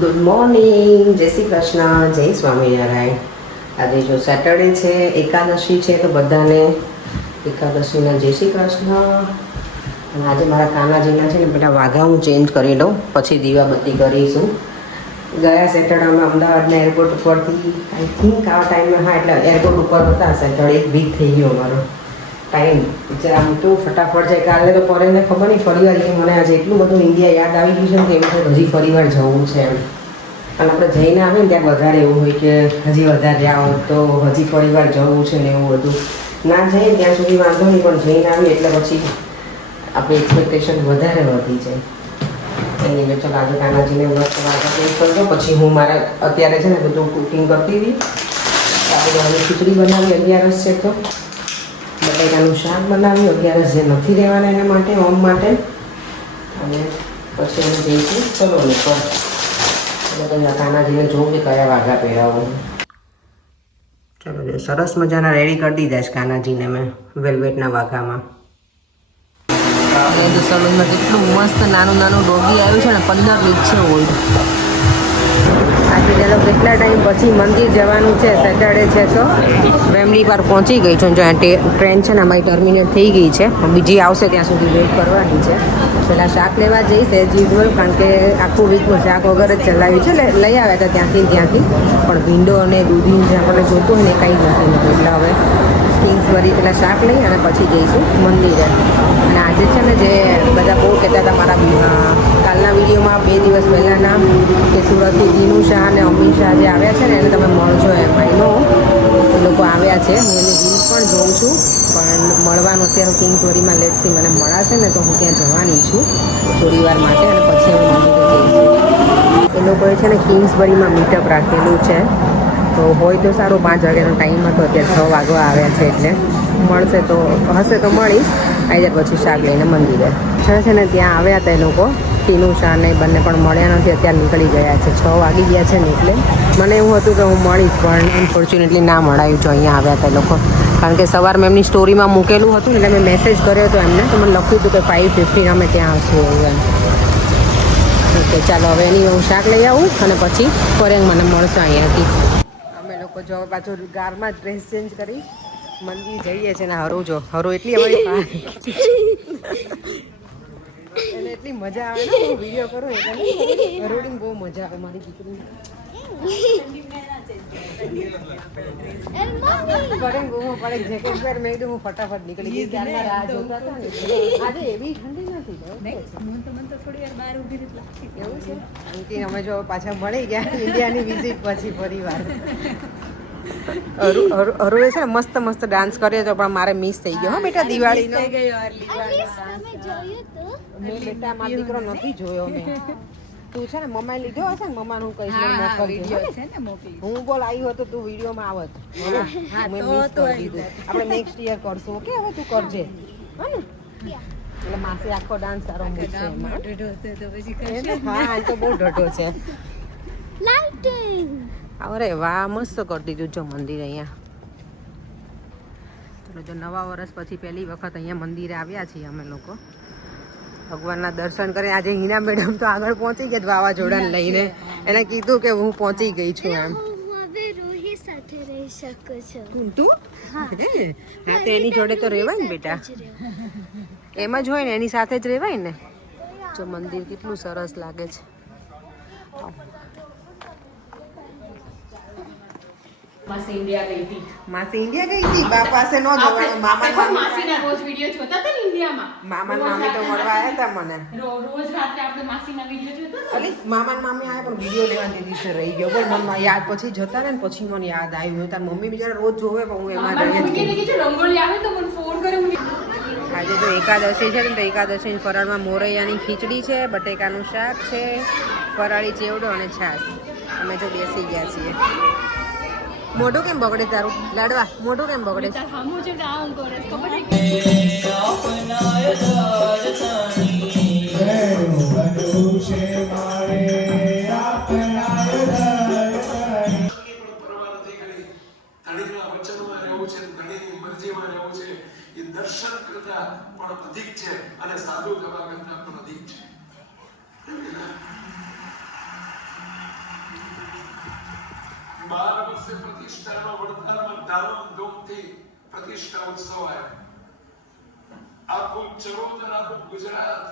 Good morning, જય શ્રી કૃષ્ણ, જય સ્વામિનારાયણ. આજે જો સેટરડે છે, એકાદશી છે, તો બધાને એકાદશીના જય શ્રી કૃષ્ણ. અને આજે મારા કાનાજીના છે ને પેલા વાઘા હું ચેન્જ કરી લઉં, પછી દીવાબત્તી કરીશું. ગયા સેટરડે અમે અમદાવાદના એરપોર્ટ ઉપરથી આઈ થિંક આ ટાઈમે, હા એટલે એરપોર્ટ ઉપર હતા સેટરડે, 1 વીક થઈ ગયો અમારો ટાઈમ. આમ તો ફટાફટ જાય. કાલે તો પરેને ખબર નહીં ફરીવાર કે મને આજે એટલું બધું ઇન્ડિયા યાદ આવી ગયું છે કે એમ હજી ફરીવાર જવું છે એમ. અને આપણે જઈને આવીએ ને ત્યાં વધારે એવું હોય કે હજી વધારે આવો તો હજી ફરીવાર જવું છે ને એવું બધું. ના જઈએ ત્યાં સુધી વાંધો નહીં, પણ જઈને આવીએ એટલે પછી આપણી એક્સપેક્ટેશન વધારે વધી જાય. એની મેં ચાલો આજે કાનાજીને મસ્ત વાઘા ચેન્જ કરજો. પછી હું મારે અત્યારે છે ને બધું કુકિંગ કરતી હતી. આપણે ખીચડી બનાવી, 11 છે તો બટેકાનું શાક બનાવ્યું, 11 જે નથી રહેવાના એના માટે, ઓમ માટે. અને પછી અમે જઈશું સલોની પર. બધા કાનાજીને જોઉં કે કયા વાઘા પહેરાવું. ચાલો જો સરસ મજાના રેડી કરી દીધા છે કાનાજીને મેં વેલ્વેટના વાઘામાં. સલૂનમાં કેટલું મસ્ત નાનું નાનું ડોગી આવ્યું છે ને, 15 વીક છે ઓલ્ડ. આજે ચાલો કેટલા ટાઈમ પછી મંદિર જવાનું છે, સેટરડે છે તો વેમ્બલી પાર્ક પહોંચી ગઈ છું. જો ટ્રેન છે ને અમારી ટર્મિનેટ થઈ ગઈ છે, બીજી આવશે ત્યાં સુધી વેઇટ કરવાની છે. પહેલાં શાક લેવા જઈશ એઝ યુઝ્યુઅલ, કારણ કે આખું વીકનું શાક વગર જ ચલાવ્યું છે. એટલે લઈ આવ્યા હતા ત્યાંથી, પણ ભીંડો અને દૂધી જે આપણને જોતું હોય ને કંઈ નથી મળતું. એટલે હવે કિંગ્સબરી પેલા શાક લઈ અને પછી જઈશું મંદિરે. અને આજે છે ને જે બધા બહુ કહેતા હતા મારા કાલના વિડીયોમાં 2 દિવસ પહેલાંના કે સુરતથી જીનું શાહ અને અમીન શાહ જે આવ્યા છે ને એને તમે મળજો એમ. આઈનો એ લોકો આવ્યા છે, હું એની રીલ્સ પણ જોઉં છું, પણ મળવાનું અત્યારે કિંગ્સબરીમાં લેટસી મને મળાશે ને તો હું ત્યાં જવાની છું થોડી વાર માટે, અને પછી અમે મંદિરે જઈશું. એ લોકોએ છે ને કિંગ્સબરીમાં મીટઅપ રાખેલું છે, તો હોય તો સારું. 5 વાગ્યાનો ટાઈમ હતો, અત્યારે 6 વાગવા આવ્યા છે, એટલે મળશે તો હશે તો મળીશ. આવી જાય પછી શાક લઈને મંદિરે છે ને ત્યાં આવ્યા હતા એ લોકો. ટીનું શાહ ને બંને પણ મળ્યા નથી, અત્યારે નીકળી ગયા છે. 6 વાગી ગયા છે ને, એટલે મને એવું હતું કે હું મળીશ, પણ અનફોર્ચ્યુનેટલી ના મળાયું. જો અહીંયા આવ્યા હતા એ લોકો, કારણ કે સવારમાં એમની સ્ટોરીમાં મૂકેલું હતું એટલે મેં મેસેજ કર્યો હતો એમને, તો મને લખ્યું હતું કે 5:15 અમે ત્યાં આવશું એવું એમ. ઓકે ચાલો, હવે એની હું શાક લઈ આવું અને પછી ફરેંગ મને મળશે અહીંયાથી. અમે લોકો જો પાછું કારમાં જ ડ્રેસ ચેન્જ કરી મંદિર જઈએ છીએ ને. હરું જો હરું એટલી અમારી એને એટલી મજા આવે ને, હું વિડીયો કરું એટલે હરોડીને બહુ મજા આવે મારી દીકરી. ફટાફટ નીકળી ગઈ. ત્યારમાં રાહ જોતા હતા ને, આજે એવી ઠંડી નથી. એવું છે અંકિત, અમે જો પાછા મળી ગયા ઇન્ડિયાની વિઝિટ પછી ફરીવાર. હરુએ છે ને મસ્ત મસ્ત ડાન્સ કર્યો હતો, પણ મારે મિસ થઈ ગયો. હા બેટા, દિવાળીનો મેં બેટા મારો દીકરો નથી જોયો મેં. તું છે ને મમ્માએ લીધો હશે ને, મમ્માનું કહીશ હું બોલ આવ્યું હતું તું વિડીયોમાં આવત. મેં મિસ કરી દીધું. આપણે નેક્સ્ટ યર કરશું. ઓકે, હવે તું કરજે હા ને. એટલે માસી આખો ડાન્સ સારો મૂકશે એમાં. હા, તો બહુ ઢટો છે. અરે વાહ, મસ્ત કરી દીધું જો મંદિર અહીંયા. ચલો જો નવા વર્ષ પછી પહેલી વખત અહીંયા મંદિરે આવ્યા છીએ અમે લોકો, ભગવાનના દર્શન કરીને. આજે હિના મેડમ તો આગળ પહોંચી ગયા વાવાઝોડાને લઈને. એને કીધું કે હું પહોંચી ગઈ છું એમ. તું હા તો એની જોડે તો રહેવાય ને બેટા, એમ જ હોય ને, એની સાથે જ રહેવાય ને. જો મંદિર કેટલું સરસ લાગે છે. માસી ઇન્ડિયા ગઈ હતી. બા પાસે ન જવાનું. માસીના રોજ વિડિયો જોતા હતા ને ઇન્ડિયામાં. મામા મામી તો મળવા આવ્યા હતા મને. રોજ રાત્રે આપણે માસીના વિડિયો જોતા હતા. અલી મામા મામી આયા, પણ વિડિયો લેવાની દિવસે રહી ગયો. બોલ મને યાદ પછી જતા ને પછી મને યાદ આવ્યું. તાર મમ્મી બિચારા રોજ જોવે, પણ હું એમાં રહી જ ગઈ. રંગોળી આવે તો મને ફોન કરે. આજે તો એકાદશી છે ને, તો એકાદશી ફરાળમાં મોરૈયાની ખીચડી છે, બટેકાનું શાક છે, ફરાળી ચેવડો અને છાશ. અમે જો બેસી ગયા છીએ. મોઢું કેમ બગડે તારું લાડવા? મોઢું કેમ બગડે? દર્શન કરતા પણ અધિક છે અને સાધુ કરવા કરતા પણ અધિક છે. 12 વર્ષે પ્રતિષ્ઠાનો વડતાલમાં ધામધૂમથી પ્રતિષ્ઠા ઉત્સવ આવ્યો. આખું ચરોતર, આખું ગુજરાત,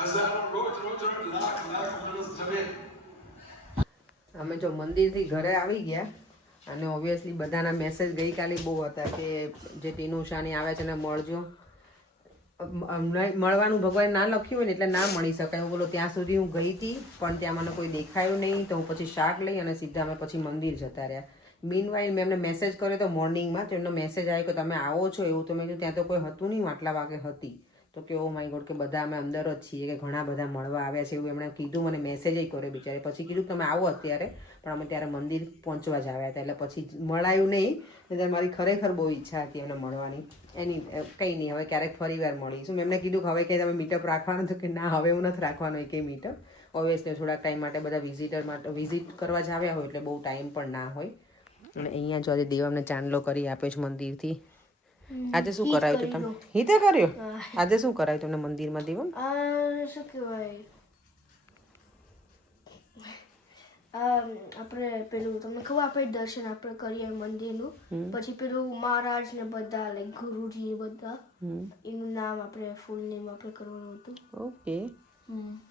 હજારો રોજ લાખ માણસ જમે. અમે જો મંદિરથી ઘરે આવી ગયા અને ઓબ્વિયસલી બધાના મેસેજ ગઈકાલે બહુ હતા કે જે ટીનુષાની આવે છે ને મળજો. મળવાનું ભગવાન ના લખ્યું હોય ને એટલે ના મળી શકાય. હું બોલો ત્યાં સુધી હું ગઈ હતી પણ ત્યાં મને કોઈ દેખાયું નહીં, તો હું પછી શાક લઈ અને સીધા અમે પછી મંદિર જતા રહ્યા. મીનવાઇલ મેં એમને મેસેજ કર્યો તો મોર્નિંગમાં, તો એમનો મેસેજ આવ્યો કે તમે આવો છો એવું. તો મેં કીધું ત્યાં તો કોઈ હતું નહીં, આટલા વાગે હતી. તો કે ઓ માય ગોડ કે બધા અમે અંદર જ છીએ, કે ઘણા બધા મળવા આવ્યા છે એવું એમણે કીધું. મને મેસેજ કર્યો બિચારે. પછી કીધું તમે આવો અત્યારે, પણ અમે ત્યારે મંદિર પહોંચવા જ આવ્યા હતા એટલે પછી મળાયું નહીં. એટલે મારી ખરેખર બહુ ઈચ્છા હતી એમને મળવાની. એની કંઈ નહીં, હવે ક્યારેક ફરી વાર મળીશું. મેં એમને કીધું કે હવે કંઈ તમે મીટઅપ રાખવાનું, તો કે ના હવે હું નથી રાખવાનું એ કંઈ મીટઅપ. ઓબ્વિયસલી થોડાક ટાઈમ માટે બધા વિઝિટ કરવા જ આવ્યા હોય એટલે બહુ ટાઈમ પણ ના હોય. અને અહીંયા જો આજે દેવામને ચાંદલો કરી આપે છે મંદિરથી. આજે શું કરાયું તું તમે? હિતે કર્યો? આજે શું કરાયું તમને મંદિરમાં દેવમ? શું કહેવાય, આપણે પેલું તમને ખબર આપણે દર્શન આપણે કરીએ મંદિરનું, પછી પેલું મહારાજ ને બધા લાઈક ગુરુજી બધા એનું નામ આપણે ફૂલ નેમ આપણે કરવાનું હતું. ઓકે,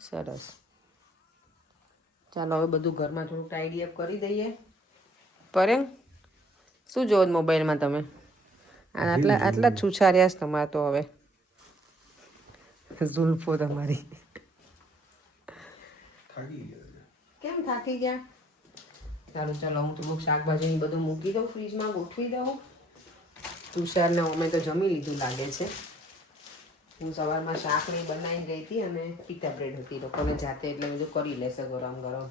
સરસ. ચાલો હવે બધું ઘરમાં થોડું ટાઈડી અપ કરી દઈએ. પરે શું જોવો મોબાઈલમાં તમે? આટલા જ છુછાર્યા છે તમારે તો હવે. ઝુલ્ફો તમારી. કેમ થાકી ગયા? સારું ચાલો હું થોડુંક શાકભાજી બધું મૂકી દઉં, ફ્રીજમાં ગોઠવી દઉં. તુષારને અમે તો જમી લીધું લાગે છે. હું સવારમાં શાક નહીં બનાવીને ગઈ હતી અને પિતા બ્રેડ હતી લોકોને જાતે, એટલે બધું કરી લેશે ગરમ ગરમ.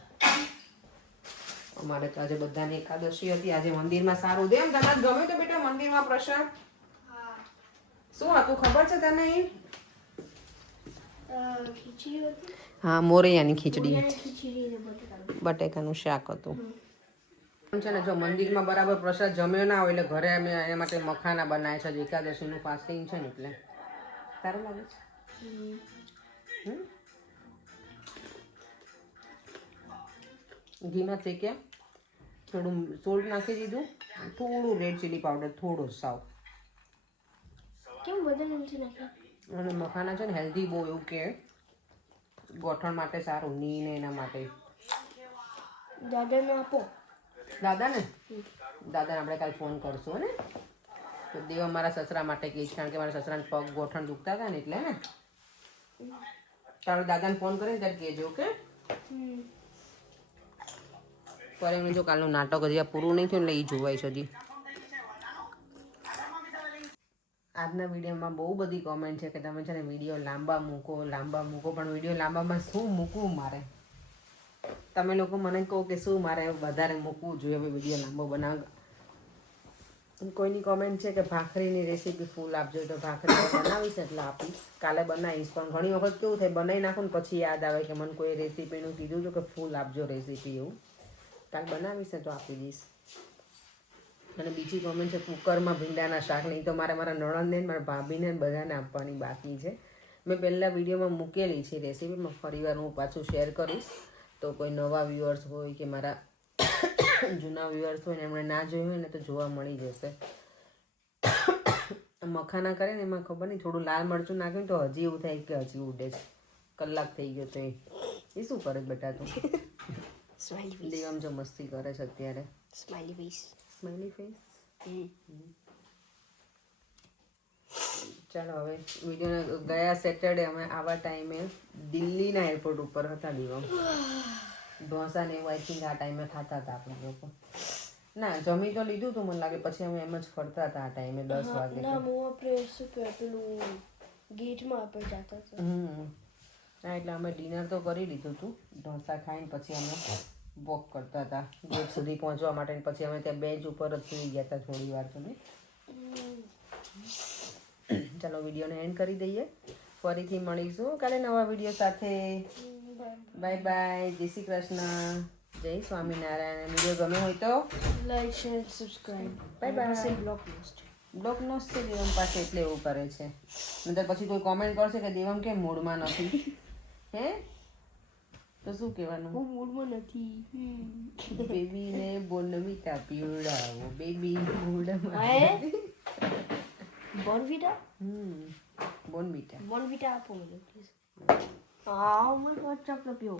અમારે તો આજે બધાની એકાદશી હતી. આજે મંદિરમાં સારું દે. એમ તમારે ગમે તો બેટા મંદિરમાં પ્રસાદ શું હતું ખબર છે તને? ખીચડી હતી. હા, મોરૈયાની ખીચડી, ખીચડી ને બટેકાનું શાક હતું. છે ને જો મંદિરમાં બરાબર પ્રસાદ જમ્યો ના હોય એટલે ઘરે અમે એના માટે મખાના બનાવે છે. એકાદશીનું ફાસ્ટિંગ છે ને એટલે સારું લાગે છે. ઘીમાં શેક્યા, થોડું સોલ્ટ નાખી દીધું, થોડું રેડ ચીલી પાવડર, થોડો સાવ. કેમ બધા નથી નાખ્યા? અને મખાના છે ને હેલ્ધી બહુ, એવું કે ગોઠણ માટે સારું, ની ને એના માટે. દાદાને આપો. દાદાને આપણે કાલે ફોન કરશું ને. તો દેવા મારા સસરા માટે કહીશ, કારણ કે મારા સસરાને પગ ગોઠણ દુખતા હતા ને એટલે ને. ચાલો દાદાને ફોન કરીને ત્યારે કહેજો. ઓકે, પર એમનું જો કાલનું નાટક હજી આ પૂરું નહીં થયું એટલે એ જોવાય છે હજી. આજના વિડીયોમાં બહુ બધી કોમેન્ટ છે કે તમે છે ને વિડીયો લાંબા મૂકો. પણ વિડીયો લાંબામાં શું મૂકવું મારે? તમે લોકો મને કહો કે શું મારે વધારે મૂકવું જોઈએ હવે વિડીયો લાંબો બનાવ. કોઈની કોમેન્ટ છે કે ભાખરીની રેસીપી ફૂલ આપજો, તો ભાખરી બનાવીશ એટલે આપીશ. કાલે બનાવીશ, પણ ઘણી વખત કેવું થાય બનાવી નાખું ને પછી યાદ આવે કે મને કોઈ રેસીપીનું કીધું છે કે ફૂલ આપજો રેસીપી, એવું કાલ બનાવીશ તો આપી દઈશ. અને બીજી કોમેન્ટ છે કુકરમાં ભીંડાના શાક. નહીં તો મારા નણંદને મારા ભાભીને બધાને આપવાની બાકી છે. મેં પહેલાં વિડીયોમાં મૂકેલી છે રેસીપીમાં, ફરીવાર હું પાછું શેર કરીશ. તો કોઈ નવા વ્યુઅર્સ હોય કે મારા જૂના વ્યુઅર્સ હોય ને એમણે ના જોયું હોય ને તો જોવા મળી જશે. મખાના કરે ને એમાં ખબર નહીં થોડું લાલ મરચું નાખ્યું તો હજી એવું થાય કે હજી ઉડે છે. કલાક થઈ ગયો તો એ શું કરે બેટા તું? દેવમ જો મસ્તી કરે છે અત્યારે. Smiley face. ચાલો હવે વિડીયો. ગયા સેટરડે અમે આવા ટાઈમે દિલ્હીના એરપોર્ટ ઉપર હતા દેવમ. ઢોસા ને એવું આઈ થિંક આ ટાઈમે ખાતા હતા આપણે લોકો. ના જમી તો લીધું હતું મને લાગે, પછી અમે એમ જ ફરતા હતા આ ટાઈમે 10 વાગે. ગેટમાં આપણે જતા હતા. હા, એટલે અમે ડિનર તો કરી લીધું હતું. ઢોસા ખાઈને પછી અમે વોક કરતા હતા ગેટ સુધી પહોંચવા માટે. પછી અમે ત્યાં બેન્ચ ઉપર જ સુઈ ગયા હતા થોડી વાર સુધી. ચાલો વિડીયોને એન્ડ કરી દઈએ. ફરીથી મળીશું કાલે નવા વિડીયો સાથે. બાય બાય, જય શ્રી કૃષ્ણ, જય સ્વામિનારાયણ. વિડીયો ગમે હોય તો like, share, subscribe. Bye bye. બ્લોક નોસ્ટ છે દેવમ પાસે એટલે એવું કરે છે. નહીતર પછી કોઈ કોમેન્ટ કરશે કે દેવમ કેમ મૂડમાં નથી. હે તો શું કહેવાનું હું મૂડમાં નથી બેબીને બોર્નવિટા પીવડાવો બેબી મૂડમાં હે બોર્નવિટા બોર્નવિટા બોર્નવિટા આપો મને પ્લીઝ હા મને ચોકલેટ પીવો